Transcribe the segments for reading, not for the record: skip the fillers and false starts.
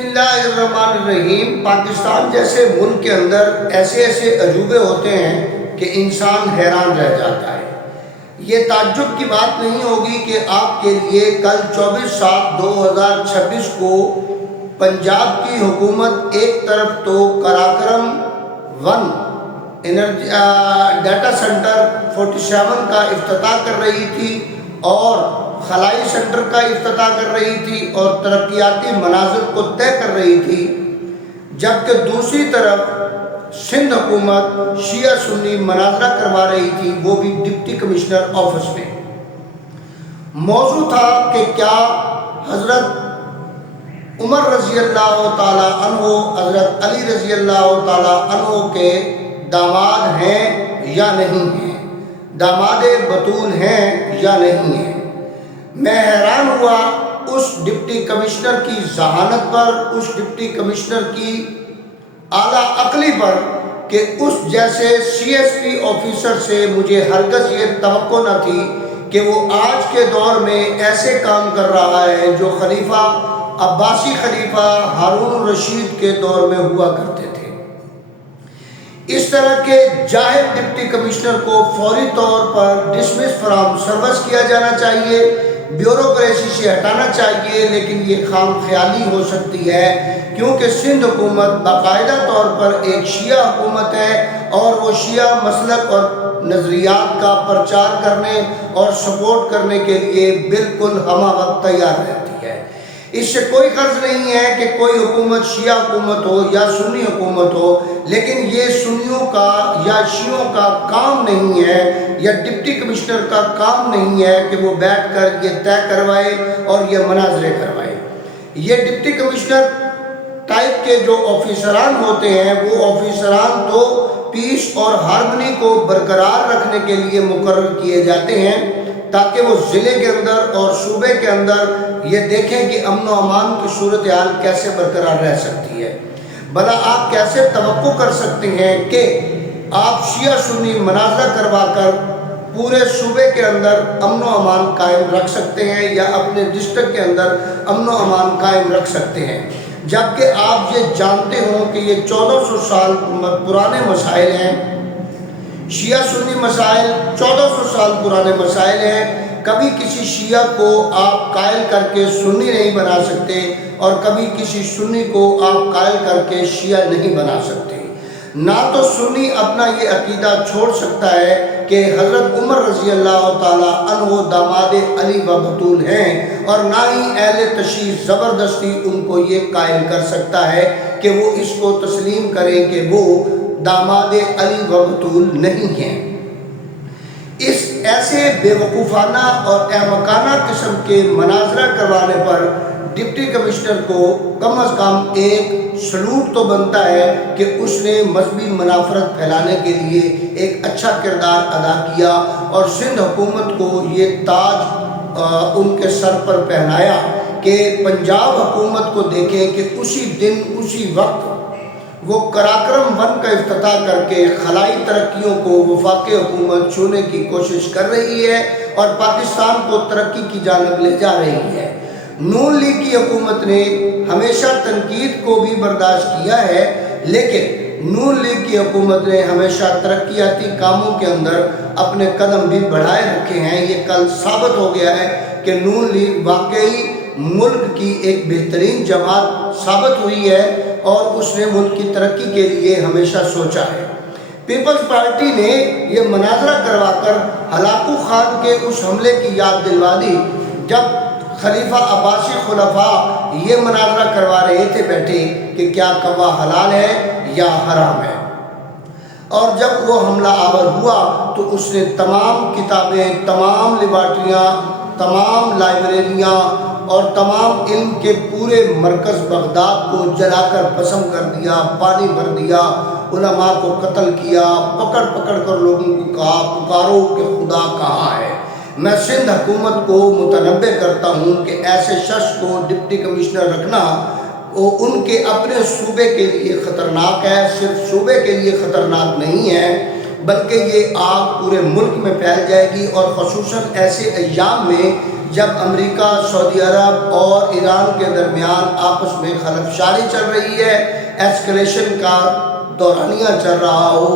بسم اللہ الرحمن الرحیم۔ پاکستان جیسے ملک کے اندر ایسے عجوبے ہوتے ہیں کہ انسان حیران رہ جاتا ہے۔ یہ تعجب کی بات نہیں ہوگی کہ آپ کے لیے کل 24/7/2026 کو پنجاب کی حکومت ایک طرف تو قراقرم 1 ڈیٹا سینٹر 47 کا افتتاح کر رہی تھی اور خلائی سینٹر کا افتتاح کر رہی تھی اور ترقیاتی مناظر کو طے کر رہی تھی، جبکہ دوسری طرف سندھ حکومت شیعہ سنی مناظرہ کروا رہی تھی، وہ بھی ڈپٹی کمشنر آفس میں۔ موضوع تھا کہ کیا حضرت عمر رضی اللہ تعالی عنہ حضرت علی رضی اللہ تعالی عنہ کے داماد ہیں یا نہیں ہیں، داماد بطول ہیں یا نہیں ہیں۔ میں حیران ہوا اس ڈپٹی کمشنر کی ذہانت پر، اس ڈپٹی کمشنر کی اعلیٰ عقلی پر کہ اس جیسے سی ایس پی آفیسر سے مجھے ہرگز یہ توقع نہ تھی کہ وہ آج کے دور میں ایسے کام کر رہا ہے جو خلیفہ عباسی خلیفہ ہارون الرشید کے دور میں ہوا کرتے تھے۔ اس طرح کے جاہل ڈپٹی کمشنر کو فوری طور پر ڈسمس فرام سروس کیا جانا چاہیے، بیوروکریسی سے ہٹانا چاہیے، لیکن یہ خام خیالی ہو سکتی ہے کیونکہ سندھ حکومت باقاعدہ طور پر ایک شیعہ حکومت ہے اور وہ شیعہ مسلک اور نظریات کا پرچار کرنے اور سپورٹ کرنے کے لیے بالکل ہمہ وقت تیار رہتی ہے۔ اس سے کوئی غرض نہیں ہے کہ کوئی حکومت شیعہ حکومت ہو یا سنی حکومت ہو، لیکن یہ سنیوں کا یا شیعوں کا کام نہیں ہے یا ڈپٹی کمشنر کا کام نہیں ہے کہ وہ بیٹھ کر یہ طے کروائے اور یہ مناظرے کروائے۔ یہ ڈپٹی کمشنر ٹائپ کے جو آفیسران ہوتے ہیں وہ آفیسران تو پیس اور ہارمنی کو برقرار رکھنے کے لیے مقرر کیے جاتے ہیں تاکہ وہ ضلع کے اندر اور صوبے کے اندر یہ دیکھیں کہ امن و امان کی صورتحال کیسے برقرار رہ سکتی ہے۔ بھلا آپ کیسے توقع کر سکتے ہیں کہ آپ شیعہ سنی مناظرہ کروا کر پورے صوبے کے اندر امن و امان قائم رکھ سکتے ہیں یا اپنے ڈسٹرکٹ کے اندر امن و امان قائم رکھ سکتے ہیں، جبکہ آپ یہ جانتے ہوں کہ یہ 1400 سال پرانے مسائل ہیں۔ شیعہ سنی مسائل 1400 سال پرانے مسائل ہیں۔ کبھی کسی شیعہ کو آپ قائل کر کے سنی نہیں بنا سکتے اور کبھی کسی سنی کو آپ قائل کر کے شیعہ نہیں بنا سکتے۔ نہ تو سنی اپنا یہ عقیدہ چھوڑ سکتا ہے کہ حضرت عمر رضی اللہ تعالی عنہ داماد علی و بطول ہیں، اور نہ ہی اہل تشیع زبردستی ان کو یہ قائل کر سکتا ہے کہ وہ اس کو تسلیم کریں کہ وہ داماد علی و بطول نہیں ہیں۔ اس ایسے بے وقوفانہ اور احمقانہ قسم کے مناظرہ کروانے پر ڈپٹی کمشنر کو کم از کم ایک سلوٹ تو بنتا ہے کہ اس نے مذہبی منافرت پھیلانے کے لیے ایک اچھا کردار ادا کیا اور سندھ حکومت کو یہ تاج ان کے سر پر پہنایا کہ پنجاب حکومت کو دیکھیں کہ اسی دن اسی وقت وہ قراقرم 1 کا افتتاح کر کے خلائی ترقیوں کو وفاقی حکومت چھونے کی کوشش کر رہی ہے اور پاکستان کو ترقی کی جانب لے جا رہی ہے۔ نون لیگ کی حکومت نے ہمیشہ تنقید کو بھی برداشت کیا ہے، لیکن نون لیگ کی حکومت نے ہمیشہ ترقیاتی کاموں کے اندر اپنے قدم بھی بڑھائے رکھے ہیں۔ یہ کل ثابت ہو گیا ہے کہ نون لیگ واقعی ملک کی ایک بہترین جماعت ثابت ہوئی ہے اور اس نے ملک کی ترقی کے لیے ہمیشہ سوچا ہے۔ پیپلز پارٹی نے یہ مناظرہ کروا کر ہلاکو خان کے اس حملے کی یاد دلوا دی جب خلیفہ عباسی خلفاء یہ مناظرہ کروا رہے تھے بیٹھے کہ کیا کوا حلال ہے یا حرام ہے، اور جب وہ حملہ آور ہوا تو اس نے تمام کتابیں، تمام لیبارٹریاں، تمام لائبریریاں اور تمام علم کے پورے مرکز بغداد کو جلا کر بھسم کر دیا، پانی بھر دیا، علماء کو قتل کیا، پکڑ پکڑ کر لوگوں کو کہا پکارو کہ خدا کہاں ہے۔ میں سندھ حکومت کو متنبہ کرتا ہوں کہ ایسے شخص کو ڈپٹی کمشنر رکھنا وہ ان کے اپنے صوبے کے لیے خطرناک ہے، صرف صوبے کے لیے خطرناک نہیں ہے بلکہ یہ آگ پورے ملک میں پھیل جائے گی، اور خصوصاً ایسے ایام میں جب امریکہ، سعودی عرب اور ایران کے درمیان آپس میں خلفشاری چل رہی ہے، ایسکلیشن کا دورانیہ چل رہا ہو،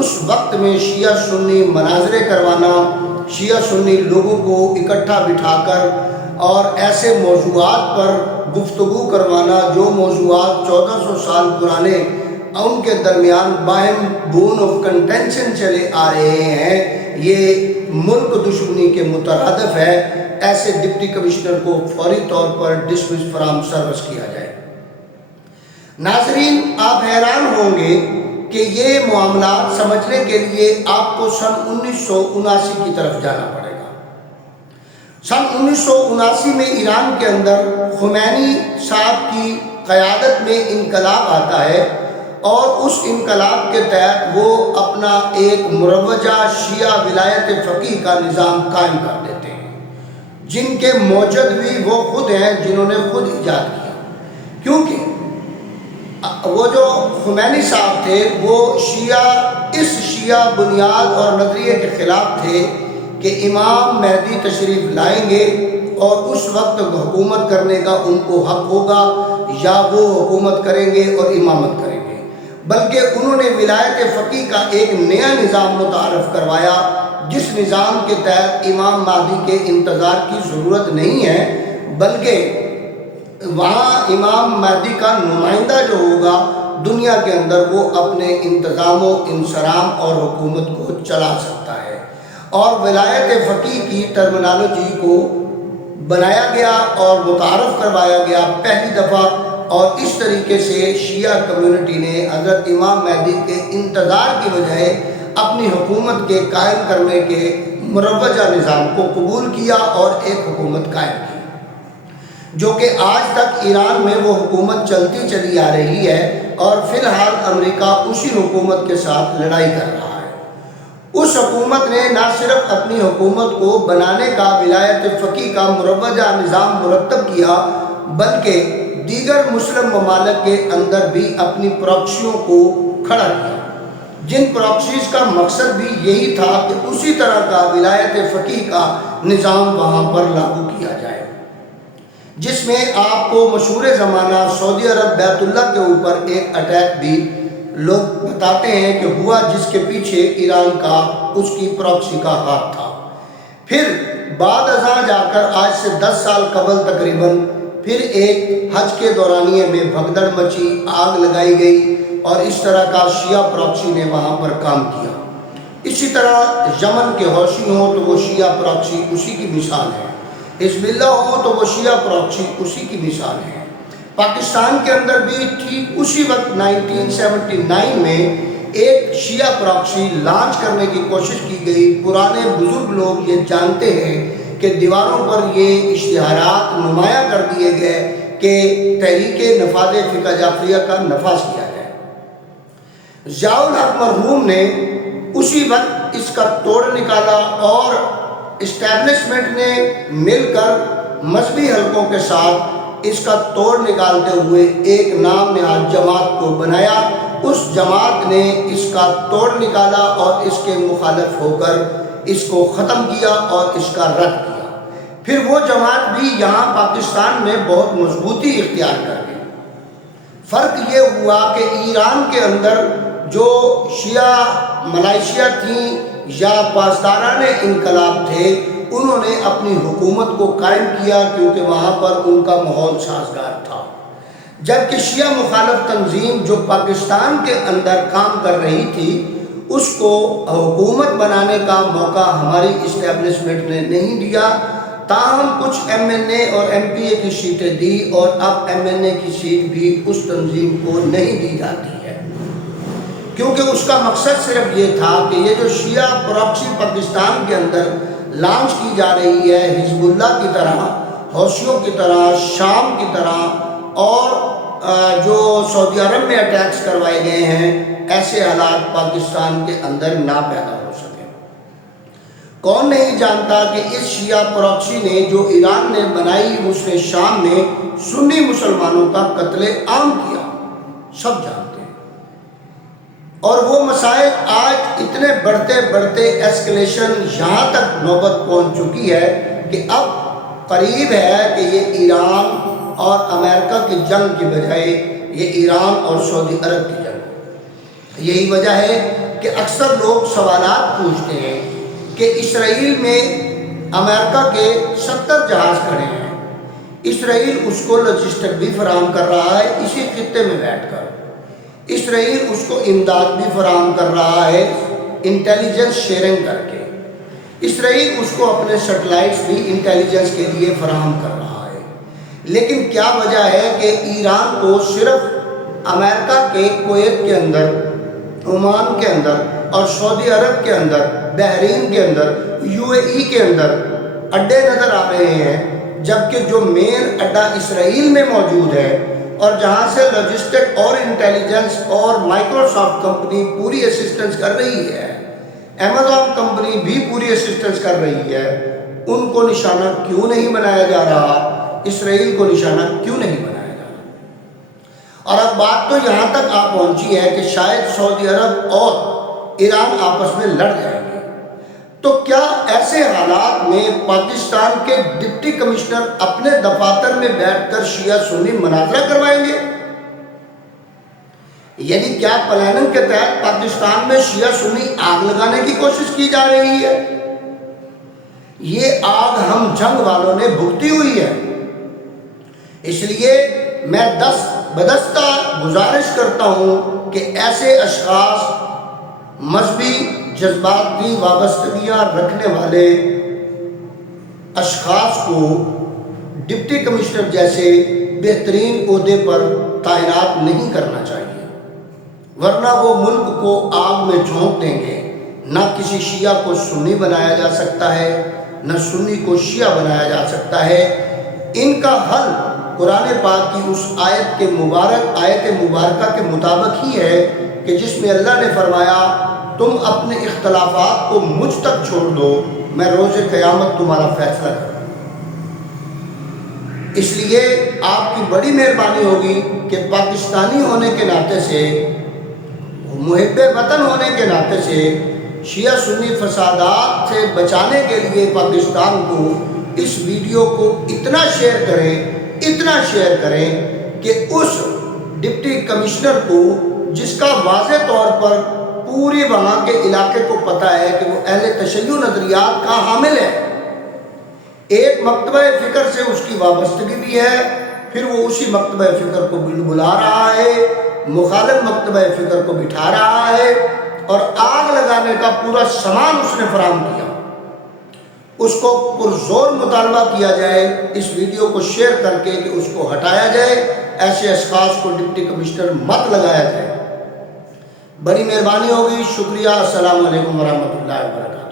اس وقت میں شیعہ سنی مناظرے کروانا، شیعہ سنی لوگوں کو اکٹھا بٹھا کر اور ایسے موضوعات پر گفتگو کروانا جو موضوعات 1400 سال پرانے ان کے درمیان باہم بون آف کنٹینشن چلے آ رہے ہیں، یہ ملک دشمنی کے مترادف ہے۔ ایسے ڈپٹی کمشنر کو فوری طور پر ڈسمس فرام سروس کیا جائے۔ ناظرین، آپ حیران ہوں گے کہ یہ معاملات سمجھنے کے لیے آپ کو سن 1979 کی طرف جانا پڑے گا۔ سن 1979 میں ایران کے اندر خمینی صاحب کی قیادت میں انقلاب آتا ہے اور اس انقلاب کے تحت وہ اپنا ایک مروجہ شیعہ ولایت فقیہ کا نظام قائم کر دیتے ہیں، جن کے موجد بھی وہ خود ہیں جنہوں نے خود ایجاد کیا، کیونکہ وہ جو خمینی صاحب تھے وہ اس شیعہ بنیاد اور نظریے کے خلاف تھے کہ امام مہدی تشریف لائیں گے اور اس وقت حکومت کرنے کا ان کو حق ہوگا یا وہ حکومت کریں گے اور امامت کریں گے، بلکہ انہوں نے ولایت فقیہ کا ایک نیا نظام متعارف کروایا جس نظام کے تحت امام مہدی کے انتظار کی ضرورت نہیں ہے، بلکہ وہاں امام مہدی کا نمائندہ جو ہوگا دنیا کے اندر وہ اپنے انتظام و انصرام اور حکومت کو چلا سکتا ہے، اور ولایت فقیہ کی ٹرمنالوجی کو بنایا گیا اور متعارف کروایا گیا پہلی دفعہ، اور اس طریقے سے شیعہ کمیونٹی نے حضرت امام مہدی کے انتظار کی بجائے اپنی حکومت کے قائم کرنے کے مروجہ نظام کو قبول کیا اور ایک حکومت قائم کی، جو کہ آج تک ایران میں وہ حکومت چلتی چلی آ رہی ہے، اور فی الحال امریکہ اسی حکومت کے ساتھ لڑائی کر رہا ہے۔ اس حکومت نے نہ صرف اپنی حکومت کو بنانے کا ولایت فقیہ کا مروجہ نظام مرتب کیا، بلکہ دیگر مسلم ممالک کے اندر بھی اپنی پراکسیوں کو کھڑا کیا، جن پراکسیز کا مقصد بھی یہی تھا کہ اسی طرح کا ولایت فقیہ کا نظام وہاں پر لاگو کیا جائے، جس میں آپ کو مشہور زمانہ سعودی عرب بیت اللہ کے اوپر ایک اٹیک بھی لوگ بتاتے ہیں کہ ہوا، جس کے پیچھے ایران کا اس کی پراکسی کا ہاتھ تھا۔ پھر بعد ازاں جا کر آج سے 10 سال قبل تقریباً پھر ایک حج کے دورانیے میں بھگدڑ مچی، آگ لگائی گئی، اور اس طرح کا شیعہ پراکسی نے وہاں پر کام کیا۔ اسی طرح یمن کے حوثی ہوں تو وہ شیعہ پراکسی اسی کی مثال ہے، حزب اللہ ہو تو وہ شیعہ پراکسی اسی کی مثال ہے۔ پاکستان کے اندر بھی ٹھیک اسی وقت 1979 میں ایک شیعہ پراکسی لانچ کرنے کی کوشش کی گئی۔ پرانے بزرگ لوگ یہ جانتے ہیں کہ دیواروں پر یہ اشتہارات نمایاں کر دیے گئے کہ تحریک نفاذ فقہ جعفریہ کا نفاذ کیا جائے۔ ضیاء الحق مرحوم نے اسی وقت اس کا توڑ نکالا، اور اسٹیبلشمنٹ نے مل کر مذہبی حلقوں کے ساتھ اس کا توڑ نکالتے ہوئے ایک نام نہاد جماعت کو بنایا۔ اس جماعت نے اس کا توڑ نکالا اور اس کے مخالف ہو کر اس کو ختم کیا اور اس کا رد کیا۔ پھر وہ جماعت بھی یہاں پاکستان میں بہت مضبوطی اختیار کر گئی۔ فرق یہ ہوا کہ ایران کے اندر جو شیعہ ملائیشیا تھیں یا پاسداران انقلاب تھے، انہوں نے اپنی حکومت کو قائم کیا کیونکہ وہاں پر ان کا ماحول سازگار تھا، جبکہ شیعہ مخالف تنظیم جو پاکستان کے اندر کام کر رہی تھی اس کو حکومت بنانے کا موقع ہماری اسٹیبلشمنٹ نے نہیں دیا۔ تاہم کچھ ایم این اے اور ایم پی اے کی سیٹیں دی، اور اب ایم این اے کی سیٹ بھی اس تنظیم کو نہیں دی جاتی ہے، کیونکہ اس کا مقصد صرف یہ تھا کہ یہ جو شیعہ پراکسی پاکستان کے اندر لانچ کی جا رہی ہے، حزب اللہ کی طرح، حوثیوں کی طرح، شام کی طرح، اور جو سعودی عرب میں اٹیکس کروائے گئے ہیں، ایسے حالات پاکستان کے اندر نہ پیدا ہو سکے۔ کون نہیں جانتا کہ اس شیعہ پراکسی نے جو ایران نے بنائی اس نے شام میں سنی مسلمانوں کا قتل عام کیا، سب جانتے ہیں، اور وہ مسائل آج اتنے بڑھتے بڑھتے ایسکلیشن یہاں تک نوبت پہنچ چکی ہے کہ اب قریب ہے کہ یہ ایران اور امریکہ کی جنگ کی بجائے یہ ایران اور سعودی عرب کی جنگ ہے۔ یہی وجہ ہے کہ اکثر لوگ سوالات پوچھتے ہیں کہ اسرائیل میں امریکہ کے 70 جہاز کھڑے ہیں، اسرائیل اس کو لاجسٹک بھی فراہم کر رہا ہے اسی خطے میں بیٹھ کر، اسرائیل اس کو امداد بھی فراہم کر رہا ہے انٹیلیجنس شیئرنگ کر کے، اسرائیل اس کو اپنے سیٹلائٹس بھی انٹیلیجنس کے لیے فراہم کر رہا ہے، لیکن کیا وجہ ہے کہ ایران کو صرف امریکہ کے کویت کے اندر، عمان کے اندر اور سعودی عرب کے اندر، بحرین کے اندر، UAE کے اندر اڈے نظر آ رہے ہیں، جبکہ جو مین اڈا اسرائیل میں موجود ہے اور جہاں سے لاجسٹک اور انٹیلیجنس اور مائکروسافٹ کمپنی پوری اسسٹنس کر رہی ہے، ایمیزون کمپنی بھی پوری اسسٹنس کر رہی ہے، ان کو نشانہ کیوں نہیں بنایا جا رہا؟ اسرائیل کو نشانہ کیوں نہیں بنایا جا رہا؟ اور اب بات تو یہاں تک آ پہنچی ہے کہ شاید سعودی عرب اور ایران آپس میں لڑ جائیں گے، تو کیا ایسے حالات میں پاکستان کے ڈپٹی کمشنر اپنے دفاتر میں بیٹھ کر شیعہ سنی مناظرہ کروائیں گے؟ یعنی کیا پلاننگ کے تحت پاکستان میں شیعہ سنی آگ لگانے کی کوشش کی جا رہی ہے؟ یہ آگ ہم جنگ والوں نے بھگتی ہوئی ہے، اس لیے میں بدستہ گزارش کرتا ہوں کہ ایسے اشخاص، مذہبی جذباتی وابستگیاں رکھنے والے اشخاص کو ڈپٹی کمشنر جیسے بہترین عہدے پر تعینات نہیں کرنا چاہیے، ورنہ وہ ملک کو آگ میں جھونک دیں گے۔ نہ کسی شیعہ کو سنی بنایا جا سکتا ہے، نہ سنی کو شیعہ بنایا جا سکتا ہے۔ ان کا حل قرآن پاک کی اس آیت مبارکہ کے مطابق ہی ہے کہ جس میں اللہ نے فرمایا تم اپنے اختلافات کو مجھ تک چھوڑ دو، میں روز قیامت تمہارا فیصلہ کروں۔ اس لیے آپ کی بڑی مہربانی ہوگی کہ پاکستانی ہونے کے ناطے سے، محب وطن ہونے کے ناطے سے، شیعہ سنی فسادات سے بچانے کے لیے پاکستان کو اس ویڈیو کو اتنا شیئر کریں کہ اس ڈپٹی کمشنر کو، جس کا واضح طور پر پوری وہاں کے علاقے کو پتہ ہے کہ وہ اہل تشیع نظریات کا حامل ہے، ایک مکتبہ فکر سے اس کی وابستگی بھی ہے، پھر وہ اسی مکتبہ فکر کو بلا رہا ہے، مخالف مکتبہ فکر کو بٹھا رہا ہے، اور آگ لگانے کا پورا سامان اس نے فراہم کیا۔ اس کو پرزور مطالبہ کیا جائے، اس ویڈیو کو شیئر کر کے کہ اس کو ہٹایا جائے، ایسے اشخاص کو ڈپٹی کمشنر مت لگایا جائے۔ بڑی مہربانی ہوگی، شکریہ، السلام علیکم ورحمۃ اللہ وبرکاتہ۔